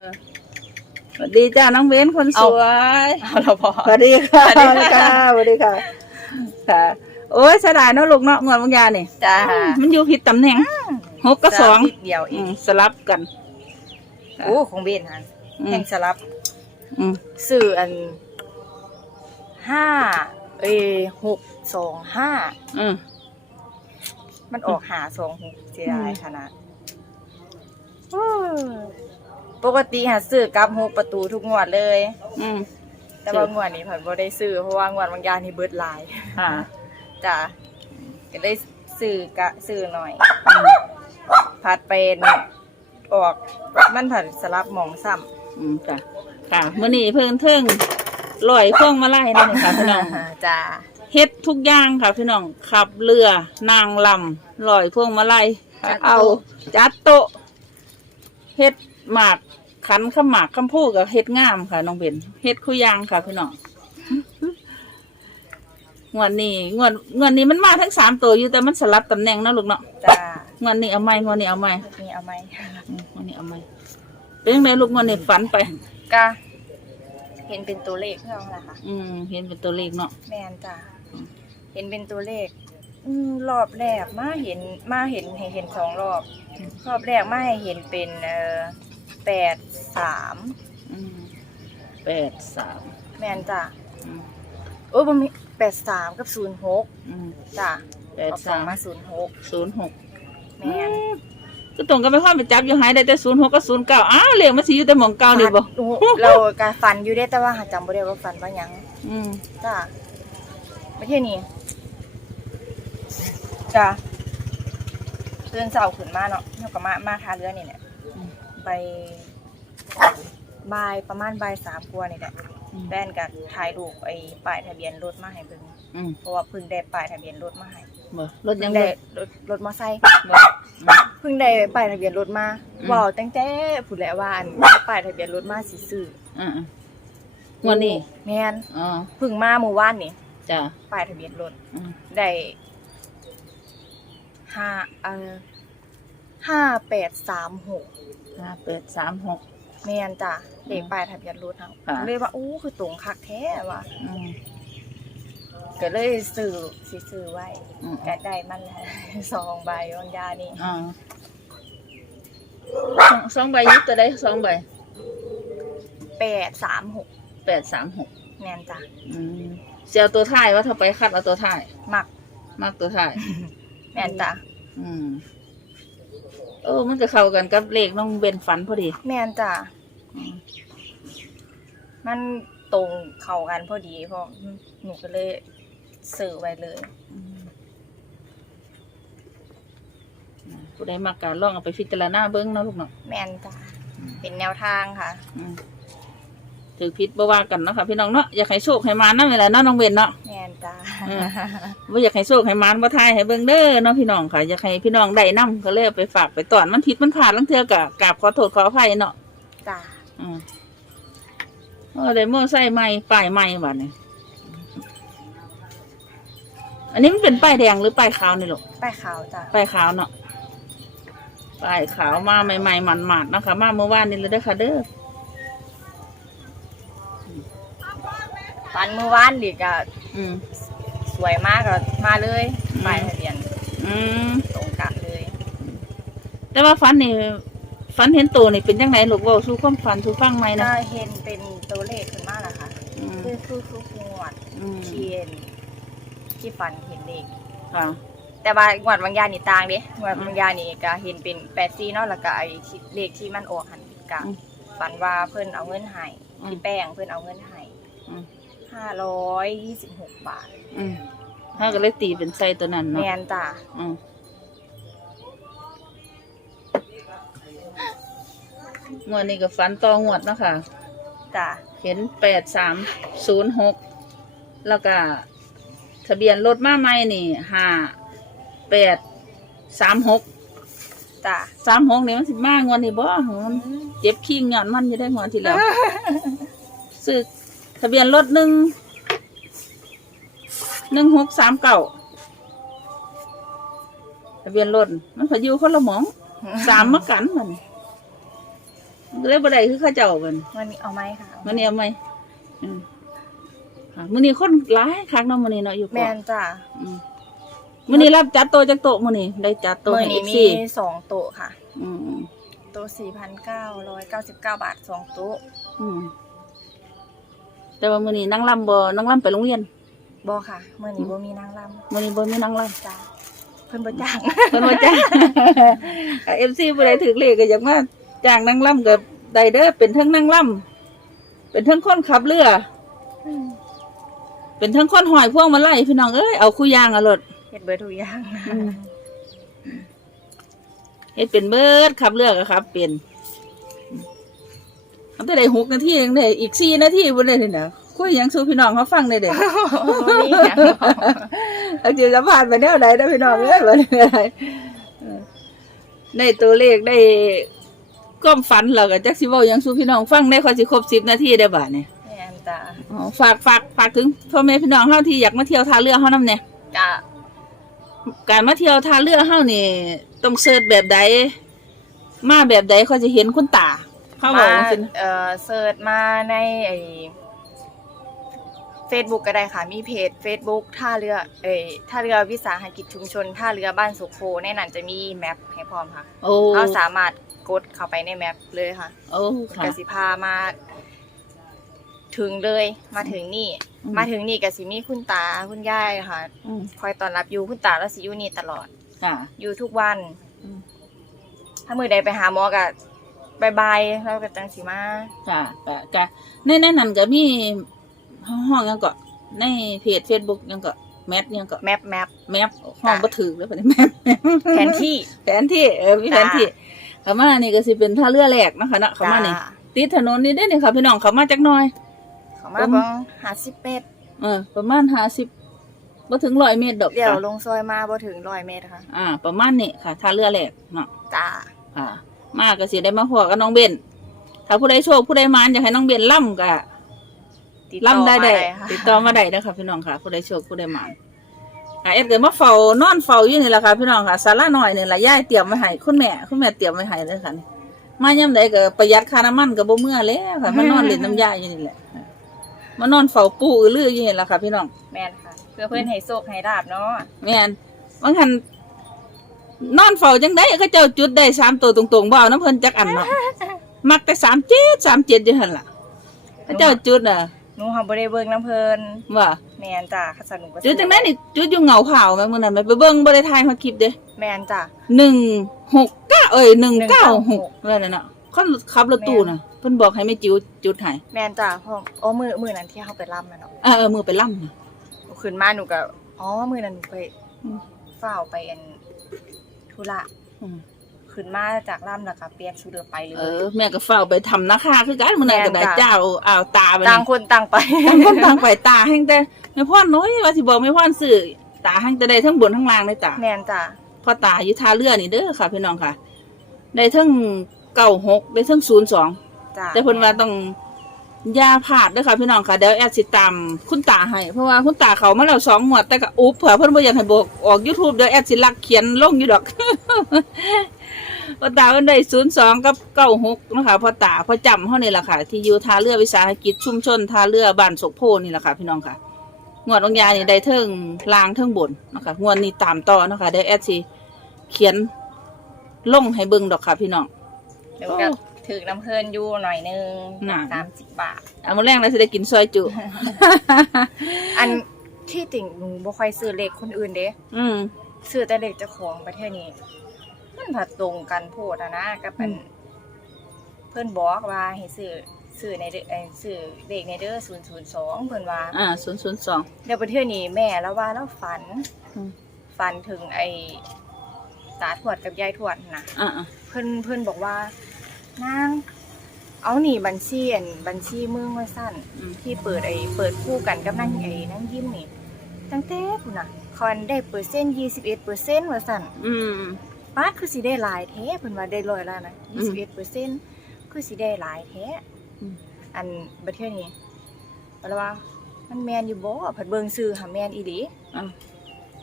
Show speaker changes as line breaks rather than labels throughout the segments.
สวัสดีจ้าน้องเบนคนสวย
เอาเราพอ
สวัสดีค่ะ
สวัสดีค่ะ
สวัสดีค่ะ ค่ะ โอ้ยเสียดายเนาะลูกเนาะงวดบางยานี่
จ้า
มันอยู่ผิดตำแหน่งหกกับสอง
นิดเดียวเอ
อื
ง
มสลับกัน
โอ้ของเบนฮัน
อื
แห่
ม
งสลับ
อืม
สื่ออันห้าเอยหกสองห้า
อืม
มันออกหาสองหกเสียดายขนาดโอ้ย ปกติหาซื้อกับหกประตูทุกงวดเลย
อืม
แต่ว่างวดนี้ผันบ่ได้ซื้อเพราะว่างวดบางอยางนี่เบิดหลาย
ค่ะ
จ้ะก็ได้ซื้อกะซื้อหน่อย
อืม
ผัดเป็นออกมันผัดสลับหมองซ้ำ
อืมค่ะค่ะมื้อนี้เพิ่งเทิงลอยพวงมาไล่นี่ค่ะพี่น้อง
จ้า
เฮ็ดทุกอย่างค่ะพี่น้องขับเรือนางลำลอยพวงมาลัยเอาจัดโต๊ะเฮ็ด หมากขันข้าหมากข้าพูกับเฮ็ดงามค่ะน้องเบนเฮ็ดคุยางค่ะพี่น้องงวดนี้งวดงวดนี้มันมาทั้งสามตัวอยู่แต่มันสลับตำแหน่งเนาะลูกเนาะ
จ้าง
วดนี้เอาไหมงวดนี้เอาไหม
นี่เอาไหม
อืมงวดนี้เอาไหมเป็นยังไงลูกงวดนี้ฝันไป
ก็เห็นเป็นตัวเลขเท่านั้นแหละค่ะ
อืม เห็นเป็นตัวเลขเนาะ
แมนจ้าเห็นเป็นตัวเลข อืมรอบแรกมาเห็นมาเห็นให้เห็นสองรอบ รอบแรกมาให้เห็นเป็นเอ่อ แปดสาม
อืมแปดสาม
แมนจ้า
อืม
โอ้ยบ่มีแปดสามกับศูนย์หก
อืม
จ้า
แปด
เอาสอ
สางม
มาศูนย์หก
ศูนย์หก
แมน
ก็ตรงกันไปความไปจับอยู่หายได้แต่ศูนย์หกกับศูนย์เก้าอ้าวเรียกมาสิอยู่แต่หมองเก้านี่บ่
โอ้โหเราการฟันอยู่ได้แต่ว่าหาจำบ่ได้ว่าฟันว่าหยัง
อืม
จ้าไม่ใช่นี่จ้าเรื่องเสาขึ้นมาเนาะเท่ากับมามาทาเรือนี่แหละ ไปบายประมาณบายสามกว่านี่แหละแฟนกับถ่ายรูปไอ้ป้ายทะเบียนรถมาให้เบิ่ง
อืม
เพราะว่าเพิ่งได้ป้ายทะเบียนรถมาให้
บ่รถ
เพิ่
ยัง
ง
ได้
ได้ รถรถมอไซค์
บ่อืม
เพิ่งได้ป้ายทะเบียนรถมา
อืม
ว้าวตั้งแต่ผู้แหละว่าอันป้ายทะเบียนรถมาสิซื้อ
อ่าๆงวดนี้
แม่น
อ๋อ
เพิ่งมาเมื่อวานนี่
จ้ะ
ป้ายทะเบียนรถ
อืม
ได้ห้าเอ่อห้าแปดสามหก
ห้าแปดสามหก
แม่นจ้ะเลขป้ายทะเบียนรถเฮา
ค่ะ
เลยว่าโอ้คือตรงคักแท้ว่ะ
อืม
ก็เลยซื้อสิซื้อไว้
อืม
ก็ได้มันแล้วสองใบบางยานี่
อ่าสองสองใบอยึดตัวได้สองใบ
แปดสามหก
แปดสามหก
แม่นจ้ะ
อืมเสียเอาตัวท้ายว่าถ้าไปคัดเอาตัวท้าย
มัก
มากตัวท้าย
แม่นจ้ะ
อืม เออ มันจะเข้ากันกับเลขน้องเบนฝันพอดี
แม่นจ้ะ
อืม
มันตรงเข้ากันพอดีเพราะหนูก็เลยซื้อไว้เลย
อืมผู้ใดมักการลองเอาไปพิจารณาเบิ้งเนาะลูกเนาะ
แม่นจ้ะเป็นแนวทางค่ะ
อืมถือพิษบ่ว่ากันเนาะค่ะพี่น้องเนาะอยากให้โชคให้มานนั่นเวลาเนาะน้องเบนเนาะ
แม่ นจ้ะ
อืมว่าอยากให้โชคให้มานบ่ทายให้เบิ่งเด้อเนาะพี่น้องค่ะอยากให้พี่น้องได้นํก็เลยเอาไปฝากไปตอนมันผิดมันขาดลังเทื่อก็กราบขอโทษขออภัยเนาะ
จ้ะ
อืมโอ้ได้โม่ใส่ใหม่ป้ายใหม่บัดนี้อันนี้มันเป็นป้ายแดงหรือป้ายขาวนี่ลูก
ป้ายขาวจ้ะ
ป้ายขาวเนาะป้ายขาวมาใหม่ๆหมันๆนะคะมาเมื่อวานนี้เลยเด้อค่ะเด้อ
ฟันเมื่อวานดิก็
อืม
สวยมากก็มาเลย
อืม
ป้ายทะเบียน
อืม
ตรงกันเลย
แต่ว่าฝันนี่ฝันเห็นตัวนี่เป็นยังไงลูกเว่าสู้ความฝันสู้ฟังไหมนะ
ก็เห็นเป็นตัวเลขขึ้นมาแล้วค่ะ
อืม
คือคือคือหวด
อืม
เทียนที่ฟันเห็นเลข
ค่ะ
แต่ว่างวดบางอยางนี่ต่างเด้งวดบางอยางนี่ก็เห็นเป็นแปดซีเนาะแล้วก็ไอ้ที่เลขที่มันออกหันกะ
อืม
ฝันว่าเพิ่นเอาเงินให้
อืม
พี่แป้งเพิ่นเอาเงินให้
อืม
ห้าร้อยยี่สิบหกบาท
อืมถ้าก็เลยตีเป็นไส้ตัวนั้น
แม
เนาะ
นจ้ะ
อืมงวดนี้ก็ฝันต่องวดเนาะค่ะ
จ้ะ
เห็นแปดสามศูนย์หกแล้วก็ทะเบียนรถมาใหม่นี่ห้าแปดสามหก
จ้ะ
สามหกนี่มันสิมากงวดนี้บ่มันเจ็บขี้งอนมันจะได้งวดที่แล้ว ซื้อ ทะเบียนรถหนึ่งหนึ่งหกสามเก้าทะเบียนรถมันพายุคนละหมองสามมากันมันเลยบ่ได้คือเขาเจ้าเพิ่น
วันนี้เอาไหมค่ะ
มื้อนี้เอาไหมอืมค่ะมื้อนี้คนหลายคักเนาะมื้อนี้เนาะอยู่
แม
เกาะ
นจ้ะ
อืมมื้อนี้รับจัดโตะจักโตะมื้อนี้ได้จัดโตะ
เมื่อ
ให้
นี้
FC
มีสองโต๊ะค่ะ
อืม
โต๊ะสี่พันเก้าร้อยเก้าสิบเก้าบาทสองโต๊ะ
อืม แต่ว่ามื้อนี้นางลำบ่นางลำไปโรงเรียน
บอค่ะเมื่อนี้บ่มีนางร
มื้อนี้บ่มีนางลำำ
จ้ะเพิ่นบ่จ้าง
เพิ่นว่าจ้างเอฟซีผู้ใดถือเลขก็อยากมาจ้างนั่งล่ำกับไดเดอร์เป็นทั้งนั่งล่ำเป็นทั้งคนขับเรือเป็นทั้งคนหอยพวงมาไล่พี่น้องเอ้ยเอาคู่ยางเอารถ
เฮ็ดเบิดทุกอย่าง
อืม เฮ็ดเป็นเบิดขับเรือก็ขับเป็น มันจะได้หกนาทีเองเด้อีกสี่นาทีบนได้เลยนะคุยหยังสู่พี่น้องเขาฟังได้เด้
บ่มีหยัง
เอาจิจะผ่านไปแนวไหนนะพี่น้องเอ้ยวันนี้อะไรเออได้ตัวเลขได้ก้มฝันเราก็จักสิเว้าหยังสู่พี่น้องฟังได้ค่อยสิครบสิบนาทีได้บ่าเนี่ย
แม่นจ้ะ
อ๋อฝากฝากฝากถึงพ่อแม่พี่น้องเฮาที่อยากมาเที่ยวท่าเรือเฮานำเนี่ย
จ้ะ
การมาเที่ยวท่าเรือเฮานี่ต้องเสิร์ชแบบใดมาแบบใดเขาจะเห็นคุณตา เขาบอก
มา
ว่าสิ
เอ่อเสิร์ชมาในไอ้ Facebook ก็ได้ค่ะ มีเพจ Facebook ท่าเรือเอ้ยท่าเรือวิสาหกิจชุมชน ท่าเรือบ้านสุโขในนั้นจะมีแมปให้พร้อมค่ะ
โอ้
เราสามารถกดเข้าไปในแมปเลยค่ะ
โอ้ค่ะ
กสิพามา ถึงเลย มาถึงนี่
อืม
มาถึงนี่กสิมีคุณตาคุณยายค่ะ
อืม
คอยต้อนรับอยู่คุณตาแล้วสิอยู่นี่ตลอด
ค่ะ
อยู่ทุกวัน
อืม
ถ้ามือใดไปหาหมอก็ บายบายแล้วก็จังสิมา
ค่ะก็ก็ในในนั้นก็มีห้องหยังก็ในเพจ Facebook หยังก็แมทยังก็
แมปแมป
แมปห้องบ่ถือแล้วปะเนี่ยแมป
แผนที่
แผนที่เออมีแผนที่เขามานี่ก็สิเป็นท่าเรือแรกเนาะคะเนาะเขามานี่
จ้
ติดถนนนี่ได้นี่ค่ะพี่น้องเขามาจักหน่อย
เขามา
ผม
เบังหาสิบเป็ด
เออประมาณ50บ่ถึง100เมตรดอก
เดี๋ยว
ค่ะ
ลงซอยมาบ่ถึงร้อยเมตรค่ะ
อ่า ประมาณนี้ค่ะท่าเรือแรกเนาะ
จ้า
อ่า มาก็สิได้มาพอกับน้องเบนถ้าผู้ใดโชคผู้ใดมานอยากให้น้องเบนล่ำก็
ติดต่อ
ล่ำได้
มา
ได้
ค่ะ
ติดต่อมาได้เด้อค่ะพี่น้องค่ะ ผู้ใดโชคผู้ใดมานอ่าเอ็ดเกิดมาเฝ้านอนเฝ้าอยู่นี่แหละค่ะพี่น้องค่ะศาลาหน่อยนี่แหละย่ายเตรียมไว้ให้คุณแม่คุณแม่เตรียมไว้ให้เลยค่ะนี่มาย่ำใดก็ประหยัดค่าน้ำมันก็บ่เมื่อแล้วค่ะมานอนเล่นน้ำยาอยู่นี่แหละมานอนเฝ้าปู่อือลืออยู่นี่แหละค่ะพี่น้อง
แม่นค่ะ เพื่อเพื่อนให้โชคให้ลาบเนาะ
แม่นบางคัน นอนเฝ้าจังได้เขาเจ้าจุดได้สามตัวตรงๆบ่เอาน้ำเพิ่นจักอันเนาะมักแต่สามเจ็ดสามเจ็ดอยู่หั่นล่ะเขาเจ้าจุดอะ
หนูเฮาบ่ได้เบิ่งน้ำเพิ่น
ว่า
แม่นจ้าคัสนุก
จุดจังได้นี่จุดอยู่เหงาเผาแม่มื้อนั้นแม่ไปเบิ่งบ่ได้ถ่ายฮอดคลิปเด้
แม่นจ้า
หนึ่งหกเก้าเอ้ยหนึ่งเก้าหก
196
ว่านั่นน่ะคนขับรถตู้น่ะเพิ่นบอกให้ไม่จิ๋วจุดให้
แม่นจ้าพ่อโอ้มือมือนั้นที่เฮาไปล่ำน่ะเนาะ
เออเออมือไปล่ำน่ะ
ขึ้นมาหนูก็อ๋อมือนั้นหนูไป
อืม
เฝ้าวไปอันธุระ
อืม
ขึ้นมาจากล่ำแล้วก็เปลี่ยนชุดเดิมไปเลย
เออแม่ก็เฝ้าไปทำนาคาคือกันมื้อนั้นก็ได้
แม่นจ้ะ
เจ้าอ้าวตาไป
ต่าง
นี่
คนต่างไป
ต่างคนต่างไปตาแห้งแต่แม่พ่อน้อยว่าสิบอกแม่พ่อซื้อตาแห้งแต่ได้ทั้งบนทั้งล่างเลยตา
แม่นจ้า
พ่อตาอยู่ท่าเรือนี่เด้อค่ะ พี่น้องค่ะ ได้ทั้งเก้าหกได้ทั้งศูนย์สอง
จ้า
แต่เพิ่นว่าต้องอ ยาพลาดด้อค่ะพี่น้องค่ะเดี๋ยวแอดสิตามคุณตาให้เพราะว่าคุณตาเขามาแล้วสองงวดแต่ก็อุ๊บเผื่อเพิ่อนบ่อยากให้บอกออก YouTube เดี๋ยวแอดสิลักเขียนลงอยู่ดอกพ่อตาเพิ่นได้ศูนย์สองกับเก้าหกนะคะพ่อตาพ่อจำเฮานี่แหละค่ะ ที่อยู่ท่าเรือวิสาหกิจชุมชนท่าเรือบ้านศกโพนี่แหละค่ะ พี่น้องค่ะงวดองยานี่ได้เทิงลางเทิงบนนะคะงวดนี้ตามต่อนะคะเดี๋ยวแอดสิเขียนลงให้เบิ่งดอกค่ะ พี่น้อง
เดี๋ยวก็ ถือน้ำเพลินอยู่หน่อยนึง
น่ะ
สามสิบบาท
เอามาแรงแล้วสิได้กินซอยจุ
อันที่ติ่งหนูบ่ค่อยซื้อเลขคนอื่นเด้
อืม
ซื้อแต่เลขเจ้าของประเทศนี้ มันผัดตรงกันโพดอะนะกับเป็น
อืม
เพื่อนบอกว่าให้ซื้อซื้อในเด้อเอ้ยซื้อเลขในเด้อศูนย์ศูนย์สองเพื่อนว่า
อ่าศูนย์ศูนย์สอง
เดี๋ยวประเทศนี้แม่แล้วว่าแล้วฝัน
อืม
ฝันถึงไอ้ตาทวดกับยายทวดนะ
อ่าอ่า
เพื่อนเพื่อนบอกว่า นางเอาหนีบัญชีอันบัญชีมึงไว้สั้น
อืม
ที่เปิดไอ้เปิดคู่กันกับนั่งไอ้นั่งยิ้มนี่ ตั้งแต่พุ่นน่ะคอนได้เปอร์เซ็นต์ยี่สิบเอ็ดเปอร์เซ็นต์ว่าสั่น
อืม
ป้าดคือสิได้หลายแท้เพิ่นว่าได้ร้อยแล้วนะ
อื
ยี่สิบ
ม
เอ็ดเปอร์เซ็นต์คือสิได้หลายแท้
อืม
อันประเทศนี้แปลว่ามันแมนอยู่บ่ผัดเบิ่งซื้อหาแมนอีหลี
อ่า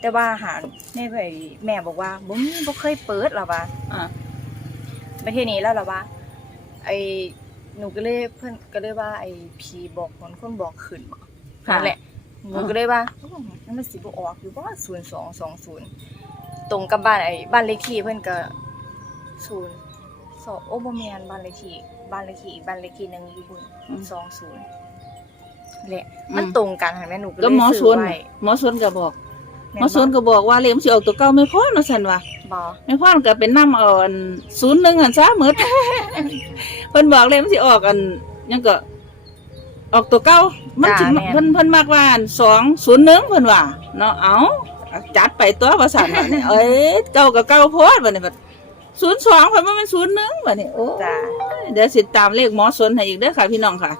แต่ว่าหาในไปแม่บอกว่าบ่มีบ่เคยเปิดหรอว่า
อ่า
ประเทศนี้แล้วหรอว่า ไอหนูก็เลยเพื่อนก็เลยว่าไอพีบอกคนคนบอกขึ้นบ่
ค่ะ
นั่นแหละหนูก็เลยว่าโอ้นั่นมันสิบ่ออกอยู่บ่ศูนย์สองสองศูนย์ตรงกับบ้านไอ้บ้านเลขที่เพื่อนก็ศูนย์สองโอ้บ่แม่นบ้านเลขที่บ้านเลขที่อีกบ้านเลขที่หนึงอยู่บน
อืม
สองศูนย์แหละมันตรงกันเห็นไหมหนูก็
ก็
เลย
หมอส
ซื้
ว
อนไว้
หมอสวนก็บอก
แม่
หมอสวนก็บอกว่าเลมสิออกตัวเก่าไม่พอเนาะซั่นว่า
บ่
ไม่พอก็เป็นน้ำเอาอันศูนย์หนึ่งอันซะหมด เพิ่นบอกเลยมันสิออกอันยังก็ ออกตัวเก่ามันสิเพิ่นเพิ่นมากว่าอันสองศูนย์หนึ่งเพิ่นว่าเนาะเอาจัดไปตัวภาษาน่ะเนี่ยเอ้ยเก่าก็เก่าโพดบัดนี้บัดศูนย์สองเพิ่นว่ามันศูนย์หนึ่งบัดนี้โอ้
จ้า
เดี๋ยวสิตามเลขหมอสนให้อีกเด้อค่ะพี่น้องค่ะ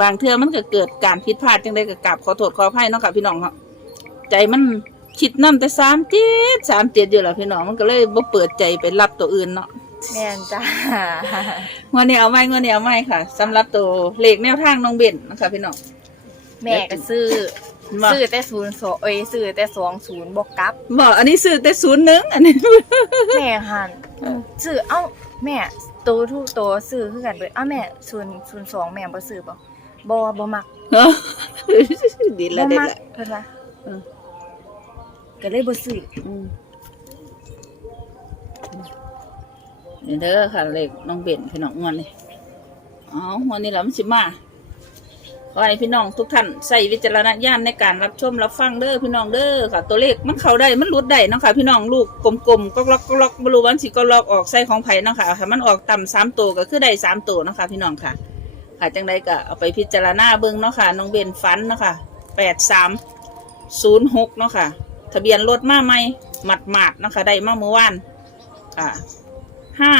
บางเทื่อมันก็เกิดการผิดพลาดจังไดก็กราบขอโทษขออภัยเนาะค่ะพี่น้องเนาะใจมัน คิดนำแต่สามเจ็ดสามเจ็ดอยู่แล้วพี่น้องมันก็เลยบ่เปิดใจไปรับตัวอื่นเนาะ
แม่นจ้า
งวดนี้เอาไหมงวดนี้เอาไหมค่ะสำหรับตัวเลขแนวทางน้องเบนนะคะพี่น้อง
แม่ก็ซื้อ
บอก
ซื้อแต่ศูนย์สองเอ้ยซื้อแต่สองศูนย์บอกกลับ
บอกอันนี้ซื้อแต่ศูนย์หนึ่งอันนี้
แม่หันซื้อเอ้าแม่ตัวทุกตัวซื้อคือกันเบิดเอ้าแม่ศูนย์ศูนย์สองแม่บ่ซื้อบ่บ่บ่มัก
ดีละ
บ่
เด็ก
มัก
ละ
เพิ่นว่า
เออ
ก็เลยบ่ซื้อ
อืมนี่เด้อค่ะเลขน้องเบนพี่น้องงวดนี้เอางวดนี้เรามันสิมาขอให้พี่น้องทุกท่านใส่วิจารณญาณในการรับชมรับฟังเด้อพี่น้องเด้อค่ะ ตัวเลขมันเข้าได้มันหลุดได้เนาะค่ะ พี่น้องลูกกลมๆก็ล็อกก็ล็อกบรูวันสิก็ล็อกออกใส่ของไผ่นาะค่ะถ้ามันออกต่ำสามตัวก็คือได้สามตัวเนาะค่ะพี่น้องค่ะ ค่ะจังใดก็เอาไปพิจารณาเบิ่งเนาะค่ะน้องเบนฟันเนาะค่ะแปดสามศูนย์หกเนาะค่ะ ทะเบียนรถมาใหม่หมัดหมาดๆนะคะ ได้มาเมื่อวานอ่าห้า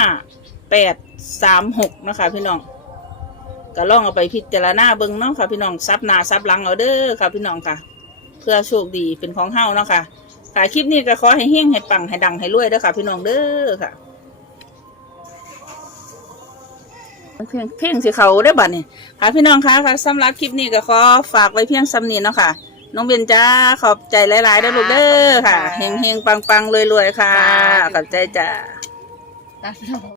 แปดสามหกนะคะ พี่น้องก็ลองเอาไปพิจารณาเบิ่งเนาะค่ะพี่น้องซับหน้าซับหลังเอาเด้อค่ะพี่น้องค่ะ เพื่อโชคดีเป็นของเฮ้าเนาะค่ะค่ะคลิปนี้ก็ขอให้เฮงให้ปังให้ดังให้รวยเด้อค่ะ พี่น้องเด้อค่ะเพียงเพียงสิเขาได้บัดนี่ค่ะพี่น้องคะค่ะสำหรับคลิปนี้ก็ขอฝากไว้เพียงสำนีเนาะค่ะ น้องเบนจ้าขอบใจหลายๆเด้อลูกเด้อค่ะ เฮงเฮงๆปังๆรวยๆค่ะ ขอบใจจ้า
จ้า